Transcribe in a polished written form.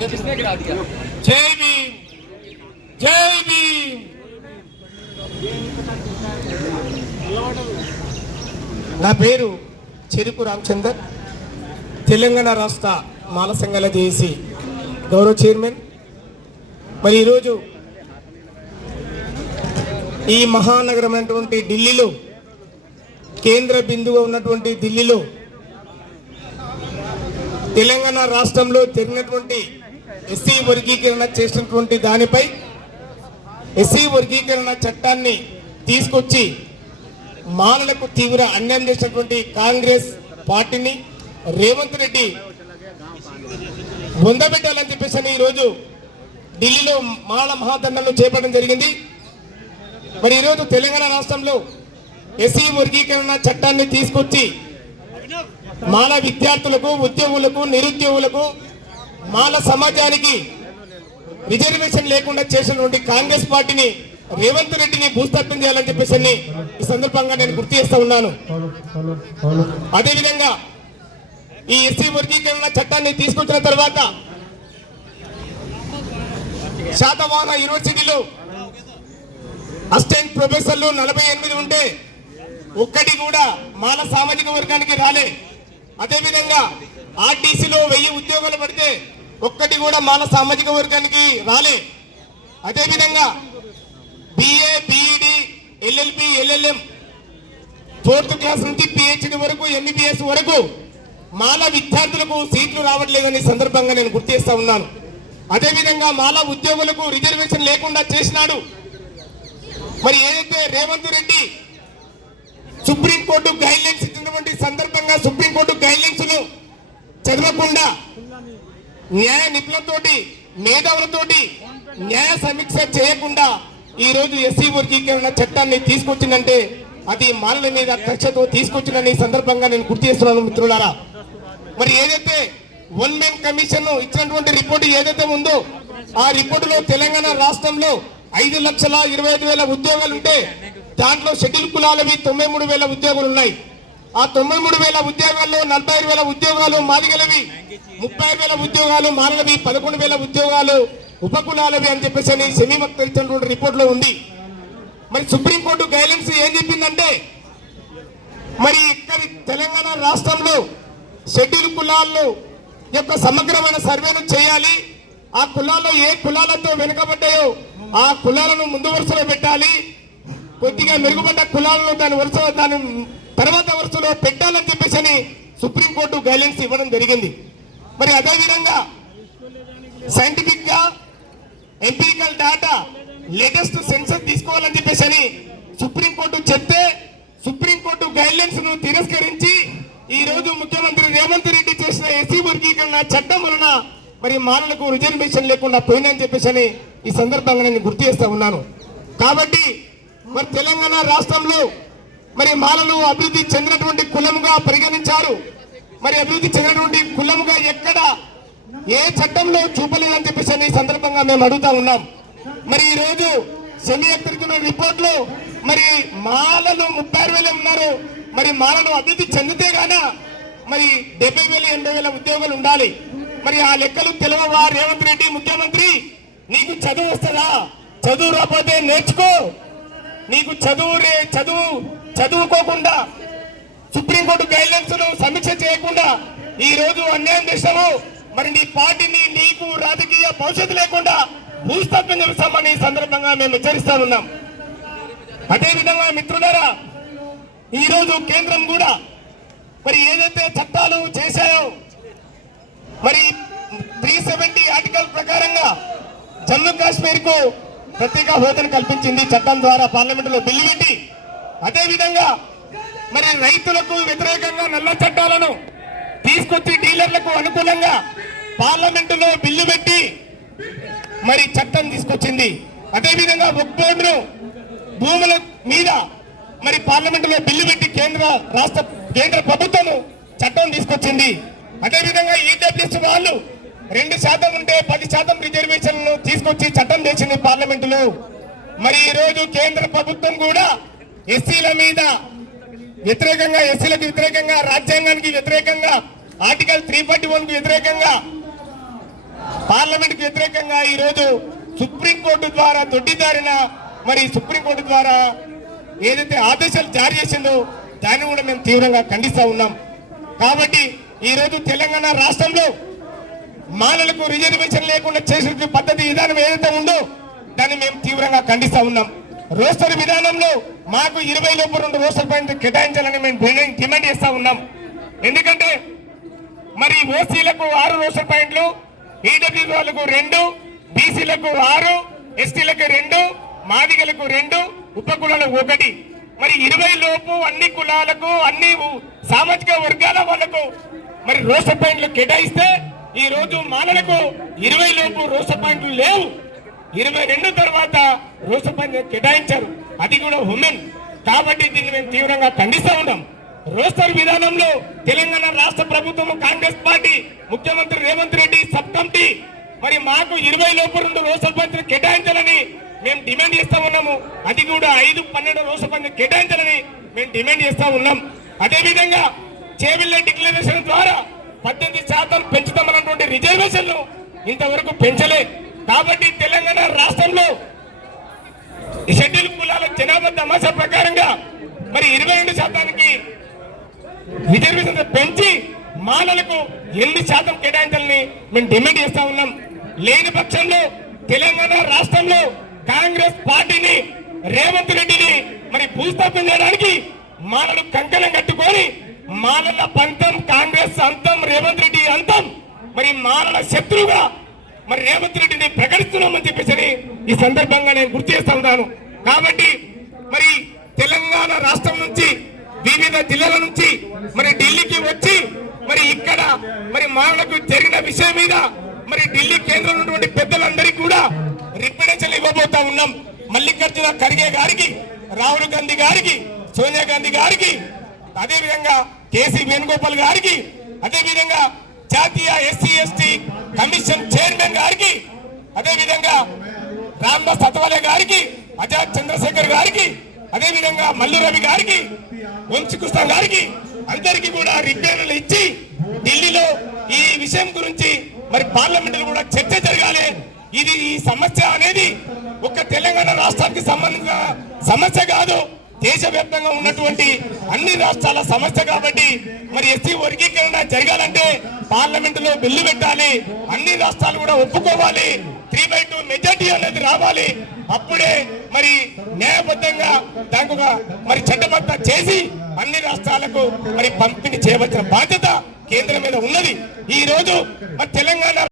జై భీమ్, జై భీమ్. నా పేరు చెరుకు రామచందర్, తెలంగాణ రాష్ట్ర మాల సంఘాల జేఏసీ గౌరవ చైర్మన్. మరి ఈరోజు ఈ మహానగరమైనటువంటి ఢిల్లీలో, కేంద్ర బిందువుగా ఉన్నటువంటి ఢిల్లీలో తెలంగాణ రాష్ట్రంలో జరిగినటువంటి ఎస్సీ వర్గీకరణ చేసినటువంటి దానిపై ఎస్సీ వర్గీకరణ చట్టాన్ని తీసుకొచ్చి మాలలకు తీవ్ర అన్యాయం చేసినటువంటి కాంగ్రెస్ పార్టీని రేవంత్ రెడ్డి బొందబెట్టాలని చెప్పేసి ఈరోజు ఢిల్లీలో మాల మహాధర్నాను చేపట్టడం జరిగింది. మరి ఈరోజు తెలంగాణ రాష్ట్రంలో ఎస్సీ వర్గీకరణ చట్టాన్ని తీసుకొచ్చి మాల విద్యార్థులకు, ఉద్యోగులకు, నిరుద్యోగులకు, మాల సమాజానికి రిజర్వేషన్ లేకుండా చేసినటువంటి కాంగ్రెస్ పార్టీని రేవంత్ రెడ్డిని భూస్థాపితం చేయాలని చెప్పేసి ఈ సందర్భంగా నేను గుర్తు చేస్తా ఉన్నాను. అదేవిధంగా ఈ ఎస్సీ వర్గీకరణ చట్టాన్ని తీసుకొచ్చిన తర్వాత శాతవాహన యూనివర్సిటీలో అసిస్టెంట్ ప్రొఫెసర్లు 48 ఉంటే ఒక్కటి కూడా మాల సామాజిక వర్గానికి రాలే. అదేవిధంగా ఆర్టీసీలో 1000 ఉద్యోగాలు పడితే ఒక్కటి కూడా మాల సామాజిక వర్గానికి రాలే. అదేవిధంగా BA, BEd, LLB, LLM 4th class నుంచి పిహెచ్డి వరకు, ఎంబీబీఎస్ వరకు మాల విద్యార్థులకు సీట్లు రావట్లేదని సందర్భంగా నేను గుర్తు చేస్తా ఉన్నాను. అదేవిధంగా మాల ఉద్యోగులకు రిజర్వేషన్ లేకుండా చేసినాడు. మరి ఏదైతే రేవంత్ రెడ్డి సుప్రీంకోర్టు గైడ్లైన్స్ ఇచ్చినటువంటి సందర్భంగా సుప్రీంకోర్టు గైడ్లైన్స్ ను చదవకుండా న్యాయ నిపుణులతోటి, మేధావులతోటి న్యాయ సమీక్ష చేయకుండా ఈ రోజు ఎస్సీ వర్గీకరణ చట్టాన్ని తీసుకొచ్చిందంటే అది మాలల మీద కక్షతో తీసుకొచ్చిందని సందర్భంగా నేను గుర్తు చేస్తున్నాను మిత్రులారా. మరి ఏదైతే 1 మెన్ కమిషన్ ఇచ్చినటువంటి రిపోర్టు ఏదైతే ఉందో ఆ రిపోర్టులో తెలంగాణ రాష్ట్రంలో 5,25,000 ఉద్యోగాలు ఉంటే దాంట్లో షెడ్యూల్ కులాలవి 93,000 ఉద్యోగాలు ఉన్నాయి. ఆ 93,000 ఉద్యోగాల్లో 45,000 ఉద్యోగాలు మాదిగలవి, 30,000 ఉద్యోగాలు మాలలవి, 11,000 ఉద్యోగాలు ఉపకులాలవి అని చెప్పేసి సెమీమక్త ఇచ్చినటువంటి రిపోర్ట్లో ఉంది. మరి సుప్రీంకోర్టు గైడ్లైన్స్ ఏం చెప్పిందంటే మరి ఇక్కడ తెలంగాణ రాష్ట్రంలో షెడ్యూల్ కులాల్లో యొక్క సమగ్రమైన సర్వేను చేయాలి. ఆ కులాల్లో ఏ కులాలతో వెనుకబడ్డాయో ఆ కులాలను ముందు వరుసలో పెట్టాలి, కొద్దిగా మెరుగుపడ్డ కులాలను దాని తర్వాత వరుసలో పెట్టాలని చెప్పేసి సుప్రీంకోర్టు గైడ్లైన్స్ ఇవ్వడం జరిగింది. మరి అదేవిధంగా సైంటిఫిక్ గా ఎంపిరికల్ డాటా లేటెస్ట్ సెన్సస్ తీసుకోవాలని చెప్పేసి సుప్రీంకోర్టు చెప్తే సుప్రీంకోర్టు గైడ్లైన్స్ ను తిరస్కరించి ఈ రోజు ముఖ్యమంత్రి రేవంత్ రెడ్డి చేసిన ఎస్సీ వర్గీకరణ చట్టం వలన మరి మాలలకు రిజర్వేషన్ లేకుండా పోయిందని చెప్పేసి ఈ సందర్భంగా నేను గుర్తు చేస్తా ఉన్నాను. కాబట్టి మరి తెలంగాణ రాష్ట్రంలో మరి మాలలు అభివృద్ధి చెందినటువంటి కులముగా పరిగణించారు. మరి అభివృద్ధి చెందినటువంటి కులముగా ఎక్కడ ఏ చట్టంలో చూపలేదని చెప్పేసి ఈ సందర్భంగా మేము అడుగుతా ఉన్నాం. మరి ఈ రోజు సెమీ ఎక్కడికి రిపోర్ట్లో మరి మాలలు 36,000 ఉన్నారు. మరి మాలలు అభివృద్ధి చెందితే గానా మరి 70,000, 80,000 ఉద్యోగాలు ఉండాలి. మరి ఆ లెక్కలు తెలవవా రేవంత్ రెడ్డి ముఖ్యమంత్రి? నీకు చదువు వస్తుందా? చదువు రాకపోతే నేర్చుకో. నీకు చదువుకోకుండా సుప్రీంకోర్టు గైడ్లైన్స్ ను సమీక్ష చేయకుండా ఈ రోజు అన్యాయం చేస్తావు. మరి నీ పార్టీని, నీకు రాజకీయ భవిష్యత్తు లేకుండా భూస్థాపన చేస్తామని సందర్భంగా మేము హెచ్చరిస్తా ఉన్నాం. అదేవిధంగా మిత్రులారా, ఈ రోజు కేంద్రం కూడా మరి ఏదైతే చట్టాలు చేశాయో మరి 370 ఆర్టికల్ ప్రకారంగా జమ్మూ కాశ్మీర్ కు ప్రత్యేక హోదాను కల్పించింది చట్టం ద్వారా పార్లమెంటులో బిల్లు పెట్టి. అదేవిధంగా మరి రైతులకు వ్యతిరేకంగా నల్ల చట్టాలను తీసుకొచ్చి డీలర్లకు అనుకూలంగా పార్లమెంటులో బిల్లు పెట్టి మరి చట్టం తీసుకొచ్చింది. అదేవిధంగా వక్ఫ్ బోర్డును భూముల మీద మరి పార్లమెంటులో బిల్లు పెట్టి కేంద్ర ప్రభుత్వం చట్టం తీసుకొచ్చింది. అదేవిధంగా ఈడబ్ల్యూఎస్ వాళ్ళు 2% ఉంటే 10% రిజర్వేషన్ తీసుకొచ్చి చట్టం చేసింది పార్లమెంటులో. మరి ఈ రోజు కేంద్ర ప్రభుత్వం కూడా ఎస్సీల మీద వ్యతిరేకంగా, ఎస్సీలకు వ్యతిరేకంగా, రాజ్యాంగానికి వ్యతిరేకంగా, ఆర్టికల్ 341 కు వ్యతిరేకంగా పార్లమెంట్ వ్యతిరేకంగా ఈ రోజు సుప్రీంకోర్టు ద్వారా దొడ్డిదారిన మరి సుప్రీంకోర్టు ద్వారా ఏదైతే ఆదేశాలు జారీ చేసిందో దాన్ని కూడా మేము తీవ్రంగా ఖండిస్తా ఉన్నాం. కాబట్టి ఈ రోజు తెలంగాణ రాష్ట్రంలో మాలలకు రిజర్వేషన్ లేకుండా చేసిన పద్ధతి విధానం ఏదైతే ఉందో దాన్ని మేము తీవ్రంగా ఖండిస్తా ఉన్నాం. రోస్టర్ విధానంలో మాకు 20 లోపు 2 రోస్టర్ పాయింట్లు కేటాయించాలని మేము డిమాండ్ చేస్తా ఉన్నాం. ఎందుకంటే మరి ఓసీలకు 6 రోస్టర్ పాయింట్లు, ఈడబ్ల్యూ వాళ్ళకు 2, బీసీలకు 6, ఎస్టీలకు 2, మాదిగలకు 2, ఉపకులాలకు 1. మరి 20 లోపు అన్ని కులాలకు అన్ని సామాజిక వర్గాల వాళ్లకు మరి రోస్టర్ పాయింట్లు కేటాయిస్తే ఈ రోజు మాలలకు 20 లోపు రోస్టర్ పాయింట్లు లేవు. 22 తర్వాత రోస్టర్ పాయింట్లు కేటాయించారు, అది కూడా ఉమెన్. కాబట్టి దీన్ని మేము తీవ్రంగా ఖండిస్తా ఉన్నాం. రోస్టర్ విధానంలో తెలంగాణ రాష్ట్ర ప్రభుత్వం కాంగ్రెస్ పార్టీ ముఖ్యమంత్రి రేవంత్ రెడ్డి సబ్ కమిటీ మరి మాకు 20 లోపు 2 రోస్టర్ పాయింట్లు కేటాయించాలని మేము డిమాండ్ చేస్తా ఉన్నాము. అది కూడా 5, 12 రోస్టర్ పాయింట్లు కేటాయించాలని మేము డిమాండ్ చేస్తా ఉన్నాం. అదేవిధంగా చేవెళ్ళ డిక్లరేషన్ ద్వారా 18% పెంచుతామన్నటువంటి రిజర్వేషన్లు ఇంతవరకు పెంచలే. కాబట్టి తెలంగాణ రాష్ట్రంలో షెడ్యూల్ కులాల జనాభా తమాషా ప్రకారంగా మరి 22% రిజర్వేషన్ పెంచి మాలలకు 8% కేటాయించాలని మేము డిమాండ్ చేస్తా ఉన్నాం. లేని పక్షంలో తెలంగాణ రాష్ట్రంలో కాంగ్రెస్ పార్టీని రేవంత్ రెడ్డిని మరి భూస్థాపన చేయడానికి మాలలు కంకణం కట్టుకొని మాలల పంతం, కాంగ్రెస్ అంతం, రేవంత్ రెడ్డి అంతం, మరి మాలల శత్రువుగా మరి రేవంత్ రెడ్డిని ప్రకటిస్తున్నామని చెప్పేసి ఈ సందర్భంగా నేను గుర్తు చేస్తా ఉన్నాను. కాబట్టి మరి తెలంగాణ రాష్ట్రం నుంచి వివిధ జిల్లాల నుంచి మరి ఢిల్లీకి వచ్చి మరి ఇక్కడ మరి మాలలకు జరిగిన విషయం మీద మరి ఢిల్లీ కేంద్రంలో ఉన్నటువంటి పెద్దలందరికీ కూడా రిప్రజెంటేషన్ ఇవ్వబోతా ఉన్నాం. మల్లికార్జున ఖర్గే గారికి, రాహుల్ గాంధీ గారికి, సోనియా గాంధీ గారికి, అదేవిధంగా కేసీ వేణుగోపాల్ గారికి, అదేవిధంగా జాతీయ ఎస్సీ ఎస్టీ కమిషన్ చైర్మన్ గారికి, అదేవిధంగా రామ్దాస్ అథవాలే గారికి, ఆజాద్ చంద్రశేఖర్ గారికి, అదేవిధంగా మల్లు రవి గారికి, వంశీకృష్ణ గారికి అందరికీ కూడా రిప్రజెంటేషన్లు ఇచ్చి ఢిల్లీలో ఈ విషయం గురించి మరి పార్లమెంట్ లో కూడా చర్చ జరగాలి. ఇది ఈ సమస్య అనేది ఒక తెలంగాణ రాష్ట్రానికి సంబంధించిన సమస్య కాదు, దేశవ్యాప్తంగా ఉన్నటువంటి అన్ని రాష్ట్రాల సమస్య. కాబట్టి మరి ఎస్సీ వర్గీకరణ జరగాలంటే పార్లమెంట్ లో బిల్లు పెట్టాలి, అన్ని రాష్ట్రాలు కూడా ఒప్పుకోవాలి, 3/2 మెజార్టీ అనేది రావాలి. అప్పుడే మరి న్యాయబద్ధంగా దానికి మరి చట్టబద్ధ చేసి అన్ని రాష్ట్రాలకు మరి పంపిణీ చేయవలసిన బాధ్యత కేంద్రం మీద ఉన్నది. ఈ రోజు మరి తెలంగాణ